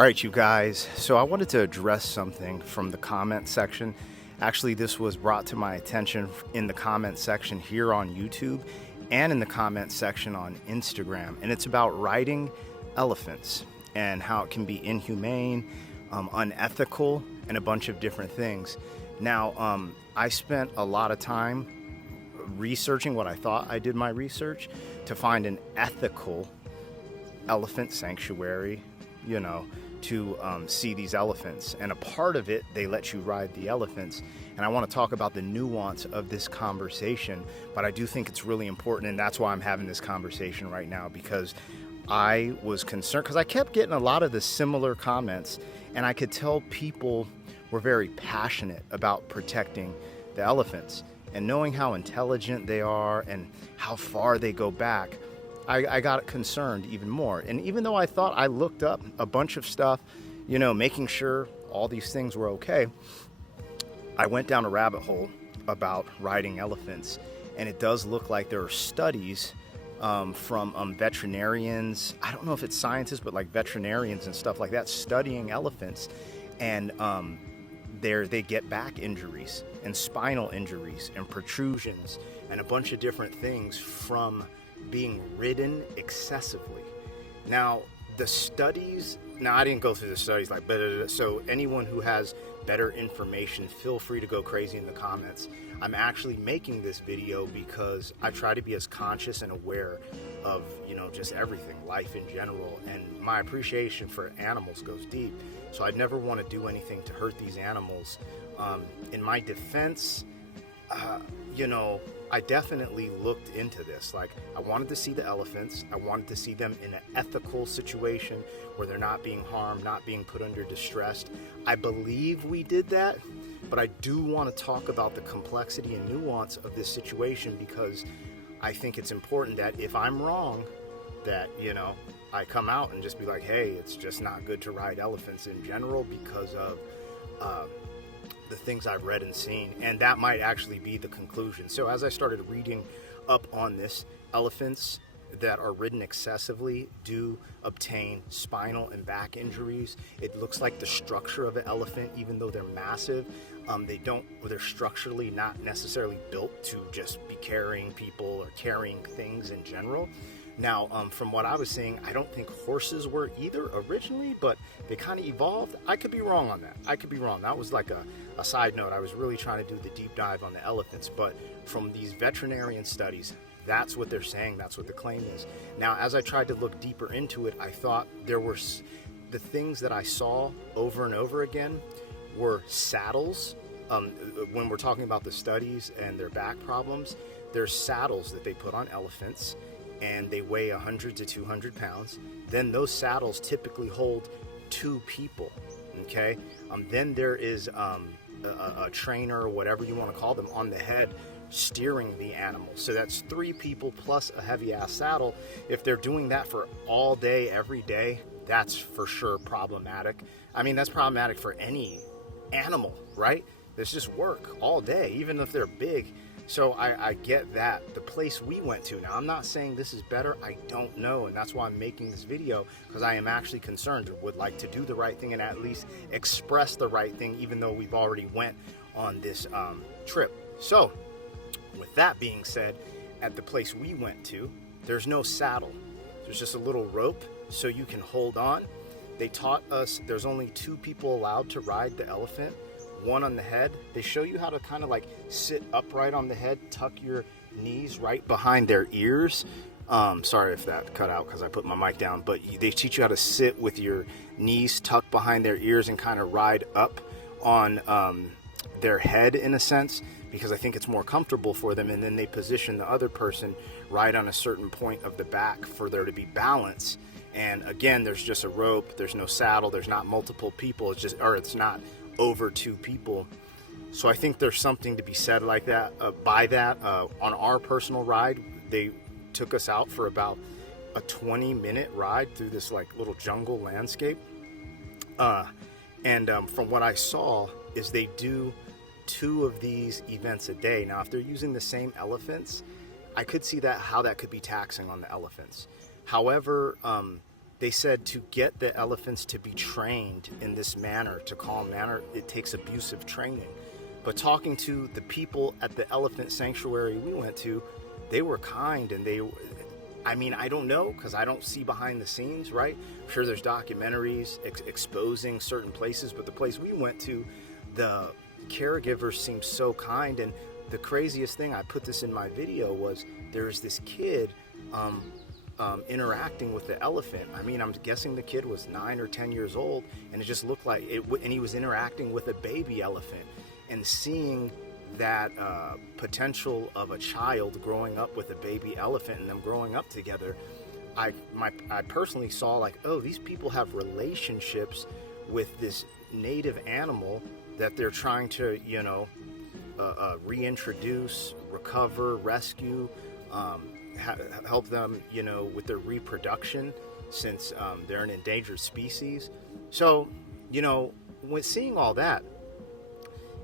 All right, you guys. So I wanted to address something from the comment section. Actually, this was brought to my attention in the comment section here on YouTube and in the comment section on Instagram. And it's about riding elephants and how it can be inhumane, unethical, and a bunch of different things. Now, I spent a lot of time researching what I thought I did my research to find an ethical elephant sanctuary, to see these elephants. And a part of it, they let you ride the elephants. And I want to talk about the nuance of this conversation, but I do think it's really important, and that's why I'm having this conversation right now, because I was concerned, because I kept getting a lot of the similar comments, and I could tell people were very passionate about protecting the elephants. And knowing how intelligent they are and how far they go back, I got concerned even more. And even though I thought I looked up a bunch of stuff, making sure all these things were okay, I went down a rabbit hole about riding elephants. And it does look like there are studies from veterinarians. I don't know if it's scientists, but like veterinarians and stuff like that, studying elephants. And they get back injuries and spinal injuries and protrusions and a bunch of different things from being ridden excessively. Now, the studies, I didn't go through the studies so anyone who has better information, feel free to go crazy in the comments. I'm actually making this video because I try to be as conscious and aware of, just everything, life in general, and my appreciation for animals goes deep. So I'd never want to do anything to hurt these animals. In my defense, I definitely looked into this. Like, I wanted to see the elephants. I wanted to see them in an ethical situation where they're not being harmed, not being put under distress. I believe we did that, but I do want to talk about the complexity and nuance of this situation, because I think it's important that if I'm wrong, that, I come out and just be like, hey, it's just not good to ride elephants in general because of the things I've read and seen, and that might actually be the conclusion. So as I started reading up on this, elephants that are ridden excessively do obtain spinal and back injuries. It looks like the structure of an elephant, even though they're massive, they're structurally not necessarily built to just be carrying people or carrying things in general. Now, from what I was seeing, I don't think horses were either originally, but they kind of evolved. I could be wrong on that. I could be wrong. That was like a side note. I was really trying to do the deep dive on the elephants, but from these veterinarian studies, that's what they're saying. That's what the claim is. Now, as I tried to look deeper into it, I thought there were the things that I saw over and over again were saddles. When we're talking about the studies and their back problems, there's saddles that they put on elephants, and they weigh 100 to 200 pounds. Then those saddles typically hold 2 people, okay? Then there is a trainer, or whatever you want to call them, on the head steering the animal. So that's 3 people plus a heavy-ass saddle. If they're doing that for all day, every day, that's for sure problematic. I mean, that's problematic for any animal, right? There's just work all day, even if they're big. So I get that. The place we went to, now I'm not saying this is better, I don't know, and that's why I'm making this video, because I am actually concerned and would like to do the right thing and at least express the right thing, even though we've already went on this trip. So with that being said, at the place we went to, there's no saddle. There's just a little rope so you can hold on. They taught us there's only 2 people allowed to ride the elephant. 1 on the head. They show you how to kind of like sit upright on the head, tuck your knees right behind their ears. Sorry if that cut out because I put my mic down, but they teach you how to sit with your knees tucked behind their ears and kind of ride up on their head in a sense, because I think it's more comfortable for them. And then they position the other person right on a certain point of the back for there to be balance. And again, there's just a rope, there's no saddle, there's not multiple people, it's not over 2 people. So I think there's something to be said like that, by that. On our personal ride, they took us out for about a 20-minute ride through this like little jungle landscape. And from what I saw is they do 2 of these events a day. Now, if they're using the same elephants, I could see how that could be taxing on the elephants. However, they said to get the elephants to be trained in this manner, to calm manner, it takes abusive training. But talking to the people at the elephant sanctuary we went to, they were kind, and I don't know, because I don't see behind the scenes, right? I'm sure there's documentaries exposing certain places, but the place we went to, the caregivers seemed so kind. And the craziest thing, I put this in my video, was there's this kid interacting with the elephant. I'm guessing the kid was 9 or 10 years old, and it just looked like it, and he was interacting with a baby elephant. And seeing that potential of a child growing up with a baby elephant and them growing up together, I personally saw like, oh, these people have relationships with this native animal that they're trying to, reintroduce, recover, rescue, help them, with their reproduction, since they're an endangered species. So, when seeing all that,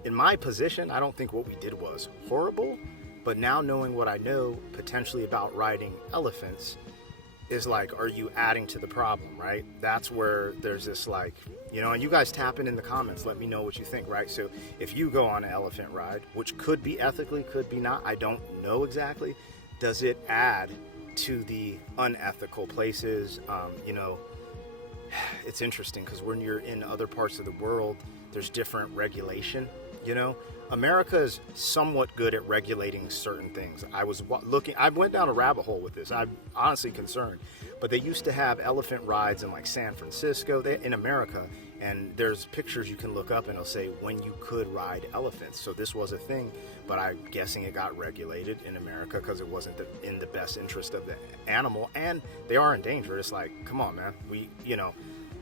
in my position, I don't think what we did was horrible, but now knowing what I know potentially about riding elephants is like, are you adding to the problem, right? That's where there's this like, and you guys tap in the comments, let me know what you think, right? So if you go on an elephant ride, which could be ethically, could be not, I don't know exactly, does it add to the unethical places? It's interesting because when you're in other parts of the world, there's different regulation. America is somewhat good at regulating certain things. I went down a rabbit hole with this. I'm honestly concerned, but they used to have elephant rides in like San Francisco, in America, and there's pictures you can look up and it'll say when you could ride elephants. So this was a thing, but I'm guessing it got regulated in America because it wasn't in the best interest of the animal, and they are endangered. It's like, come on, man,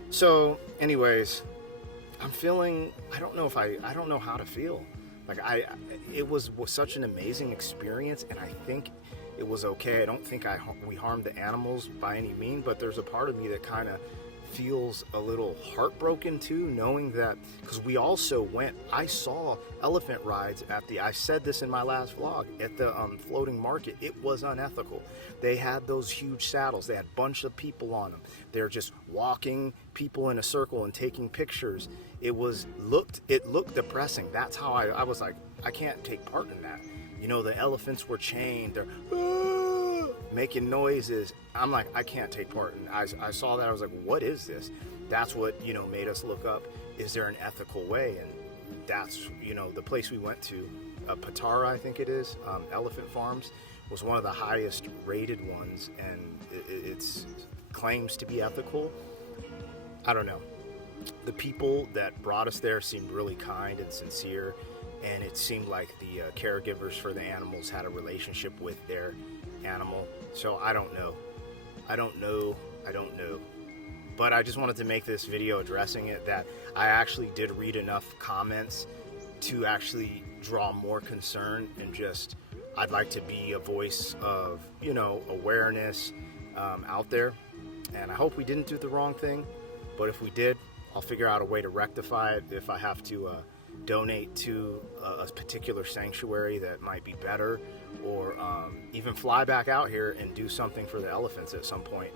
So anyways, I'm feeling, I don't know how to feel. Like it was such an amazing experience, and I think it was okay. I don't think we harmed the animals by any means, but there's a part of me that kind of feels a little heartbroken too, knowing that, because we also I saw elephant rides I said this in my last vlog, at the floating market. It was unethical. They had those huge saddles. They had a bunch of people on them. They're just walking people in a circle and taking pictures. It looked depressing. That's how I was like, I can't take part in that. The elephants were chained. They're making noises. I'm like, I can't take part. And I saw that. I was like, what is this? That's what, made us look up. Is there an ethical way? And that's, the place we went to, Patara, I think it is, Elephant Farms, was one of the highest rated ones. And it's claims to be ethical. I don't know. The people that brought us there seemed really kind and sincere, and it seemed like the caregivers for the animals had a relationship with their animal. So I don't know. But I just wanted to make this video addressing it, that I actually did read enough comments to actually draw more concern, and just, I'd like to be a voice of, awareness out there. And I hope we didn't do the wrong thing, but if we did, I'll figure out a way to rectify it. If I have to donate to a particular sanctuary that might be better, or even fly back out here and do something for the elephants at some point,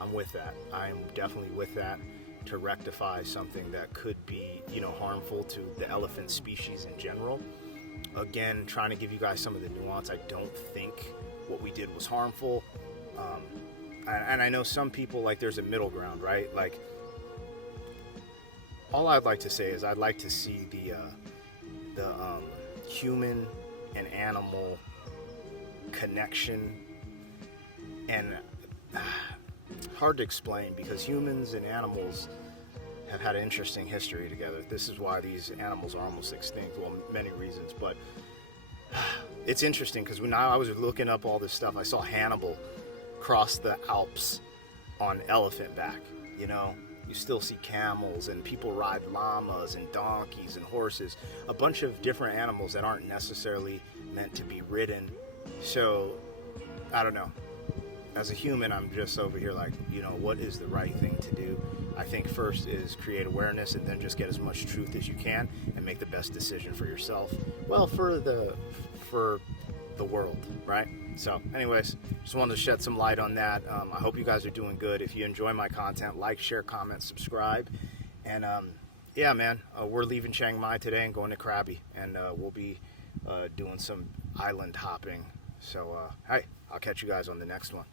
I'm with that. I'm definitely with that, to rectify something that could be, harmful to the elephant species in general. Again, trying to give you guys some of the nuance. I don't think what we did was harmful. And I know some people, like, there's a middle ground, right? Like, all I'd like to say is I'd like to see the human and animal connection, and hard to explain, because humans and animals have had an interesting history together. This is why these animals are almost extinct. Well, many reasons, but it's interesting because when I was looking up all this stuff, I saw Hannibal cross the Alps on elephant back. You still see camels, and people ride llamas and donkeys and horses, a bunch of different animals that aren't necessarily meant to be ridden. So, I don't know. As a human, I'm just over here like, what is the right thing to do? I think first is create awareness, and then just get as much truth as you can and make the best decision for yourself. Well, for the world, right? So anyways, just wanted to shed some light on that. I hope you guys are doing good. If you enjoy my content, like, share, comment, subscribe. And yeah, man, we're leaving Chiang Mai today and going to Krabi, and we'll be doing some island hopping. So hey, I'll catch you guys on the next one.